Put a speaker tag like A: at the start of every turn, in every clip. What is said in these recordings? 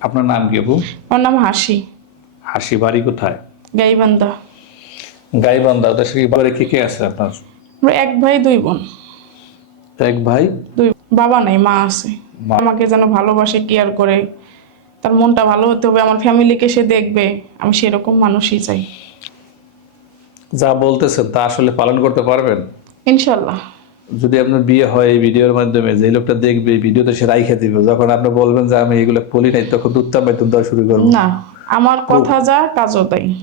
A: আপনার নাম কি আপু?
B: আমার নাম হাসি।
A: হাসি বাড়ি কোথায়?
B: গাইবান্ধা।
A: গাইবান্ধা ওদের সাথে বাড়ি কে কে আছে আপনার?
B: আমরা এক ভাই দুই বোন।
A: এক ভাই?
B: দুই বাবা নাই মা আছে। আমাকে যেন ভালোবাসে কেয়ার করে। তার মনটা ভালো হতে হবে আমার ফ্যামিলিকে সে দেখবে। আমি সেরকম মানুষই চাই।
A: যা বলতেছেন তা আসলে পালন করতে পারবেন?
B: ইনশাল্লাহ।
A: যদি আপনার বিয়ে হয় এই ভিডিওর মাধ্যমে যে লোকটা দেখবে এই ভিডিওতে সে রাইখে দিবে যখন আপনি বলবেন যে আমি এগুলো বলি নাই তখন উত্তম বেতন দেওয়া শুরু করব।
B: না আমার কথা যা কাজও তাই।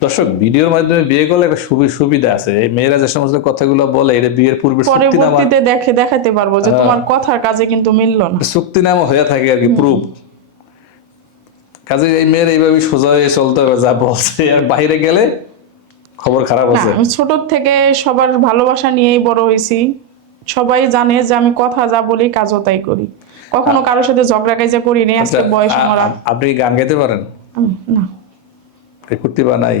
A: দর্শক ভিডিওর মাধ্যমে বিয়ে করলে একটা সুবি- সুবিধা আছে। এই মেয়েরা যে সমস্ত কথাগুলো বলে এটা বিয়ের পূর্বে
B: পরবর্তীতে দেখে দেখাতে পারব যে তোমার কথার কাজে কিন্তু মিললো না।
A: চুক্তিনামা হয়ে থাকে আর কি প্রুফ কাজে এই মেয়ের এইভাবে সোজা হয়ে চলতে হবে যা বলছে। আর বাইরে গেলে খবর খারাপ আছে।
B: আমি ছোট থেকে সবার ভালোবাসা নিয়েই বড় হয়েছি। সবাই জানে যে আমি কথা যা বলি কাজও তাই করি। কখনো কারোর সাথে ঝগড়া কাজা করি নি আজকে
A: আচ্ছা,
B: বয়স আমার
A: আপনি গান গাইতে পারেন?
B: না।
A: করতে বা নাই?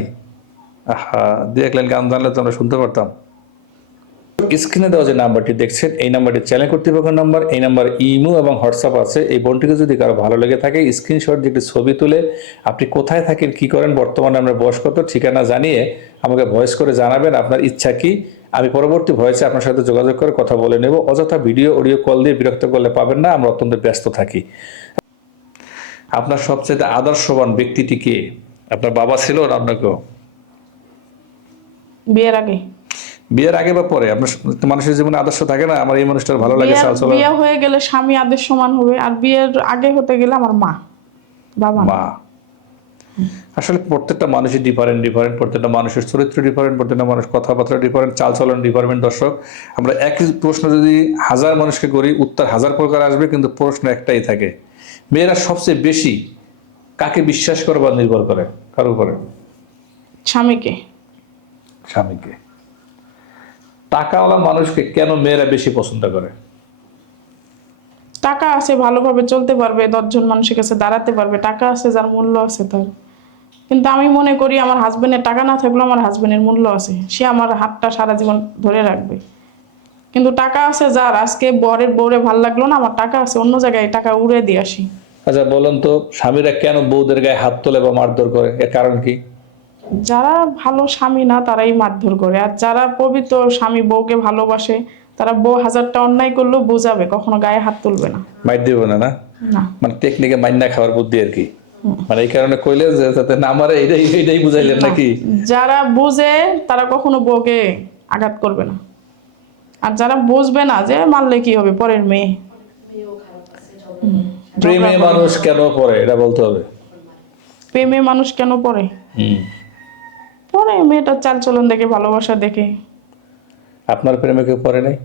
A: আহা দু এক লাইন গান জানলে তো আমরা শুনতে পারতাম। স্ক্রিনে দেওয়া যে নাম্বারটি দেখছেন এই নাম্বারটি চ্যানেল কর্তৃপক্ষের নাম্বার এই নাম্বার ইমো এবং হোয়াটসঅ্যাপ আছে। এই বোনটিকে যদি কারও ভালো লেগে থাকে স্ক্রিনশট দিয়ে একটি ছবি তুলে আপনি কোথায় থাকেন কি করেন বর্তমানে আমরা বয়স কত ঠিকানা জানিয়ে আমাকে ভয়েস করে জানাবেন আপনার ইচ্ছা কি আমি পরবর্তী ভয়েসে আপনার সাথে যোগাযোগ করে কথা বলে নেব। অযথা ভিডিও অডিও কল দিয়ে বিরক্ত করলে পাবেন না আমরা অত্যন্ত ব্যস্ত থাকি। আপনার সবচেয়ে আদর্শবান ব্যক্তিটি কে? আপনার বাবা ছিল না আপনাকেও
B: বিয়ের আগে।
A: বিয়ের আগে বা পরে? আপনার মানুষের জীবনে আদর্শ থাকে না? আমার এই মানুষটার ভালো লাগে
B: বিয়ে হয়ে গেলে স্বামী আদেশ সমান হবে আর বিয়ের আগে হতে গেলে আমার মা। বাবা।
A: মা। আসলে প্রত্যেকটা মানুষই ডিফারেন্ট ডিফারেন্ট প্রত্যেকটা মানুষের চরিত্র ডিফারেন্ট প্রত্যেকটা মানুষ কথাবার্তা ডিফারেন্ট চালচলন ডিফারেন্ট দর্শক আমরা একই প্রশ্ন যদি হাজার মানুষকে করি উত্তর হাজার প্রকার আসবে কিন্তু প্রশ্ন একটাই থাকে। মেয়েরা সবচেয়ে বেশি কাকে বিশ্বাস করে বা নির্ভর করে? কার উপরে?
B: স্বামীকে।
A: স্বামীকে। টাকাওয়ালা মানুষকে কেন মেয়েরা বেশি পছন্দ করে?
B: টাকা আছে ভালোভাবে চলতে পারবে দশজন মানুষের কাছে দাঁড়াতে পারবে। টাকা আছে যার মূল্য আছে তার। কিন্তু আমি মনে করি আমার হাজবেন্ডের টাকা না থাকলেও আমার হাজবেন্ডের মূল্য আছে। সে আমার হাতটা সারা জীবন ধরে রাখবে। কিন্তু টাকা আছে যার। আজকে বরের বউরে ভালো লাগল না আমার টাকা আছে অন্য জায়গায় টাকা উড়ে দিয়ে আসি।
A: আচ্ছা বলুন তো স্বামীরা কেন বউদের গায়ে হাত তোলে বা মারধর করে? এর কারণ কি?
B: যারা ভালো স্বামী না তারাই মারধর করে। আর যারা পবিত্র স্বামী বউকে ভালোবাসে তারা বউ হাজারটা অন্যায় করলেও বোঝাবে কখনো গায়ে হাত তুলবে না।
A: মাইর দিব না না?
B: না।
A: মানে টেকনিকে মাইন্না খাওয়ার বুদ্ধি আর কি। মানে এই কারণে কইলে যে যাতে না মারে এইটাই এইটাই বুঝাইলেন নাকি?
B: যারা বুঝে তারা কখনো বউকে আঘাত করবে না। আর যারা বুঝবে না যে মারলে কি হবে পরের মেয়ে।
A: প্রেমে মানুষ কেন পড়ে এটা বলতে হবে।
B: প্রেমে মানুষ কেন পড়ে?
A: হুম।
B: পরে মেয়েটার চালচলন দেখে ভালোবাসা দেখে।
A: আপনার প্রেমে কেউ পড়ে নাই?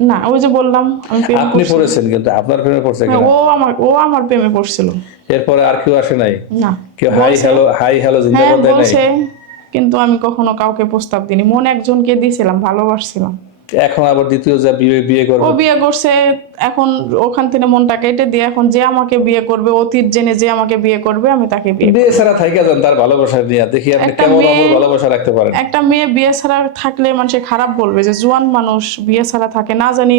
B: না ওই যে বললাম আমি প্রেমে
A: আপনি পড়েছেন কিন্তু আপনার প্রেমে পড়ছে
B: হ্যাঁ,
A: কিনা?
B: ও আমার ও আমার প্রেমে পড়ছিল।
A: এরপরে আর কেউ আসে নাই?
B: না।
A: কেউ হাই হ্যালো হাই হ্যালো
B: হ্যাঁ
A: জিন্দাবাদ দেয় নাই?
B: কিন্তু আমি কখনো কাউকে প্রস্তাব দিইনি। মন একজনকে দিয়েছিলাম ভালোবাসছিলাম।
A: এখন আবার দ্বিতীয় যা বিয়ে বিয়ে করবে।
B: ও বিয়ে করছে এখন ওখান থেকে মনটা কেটে দিয়ে এখন যে আমাকে বিয়ে করবে অতীত জেনে যে আমাকে বিয়ে করবে আমি তাকে বিয়ে
A: বিয়ে ছাড়া থাইকা যান তার ভালোবাসা নিয়ে। দেখি আপনি
B: একটা
A: কেমন
B: মেয়ে-
A: ভালোবাসা রাখতে পারেন।
B: একটা মেয়ে বিয়ে ছাড়া থাকলে মানুষে খারাপ বলবে যে জোয়ান মানুষ বিয়ে ছাড়া থাকে না জানি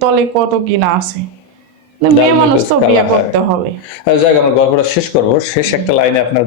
B: তলে কত কি না আছে মেয়ে মানুষ তো বিয়ে করতে হবে।
A: যাক আমরা গল্পটা শেষ করব। শেষ একটা লাইনে আপনার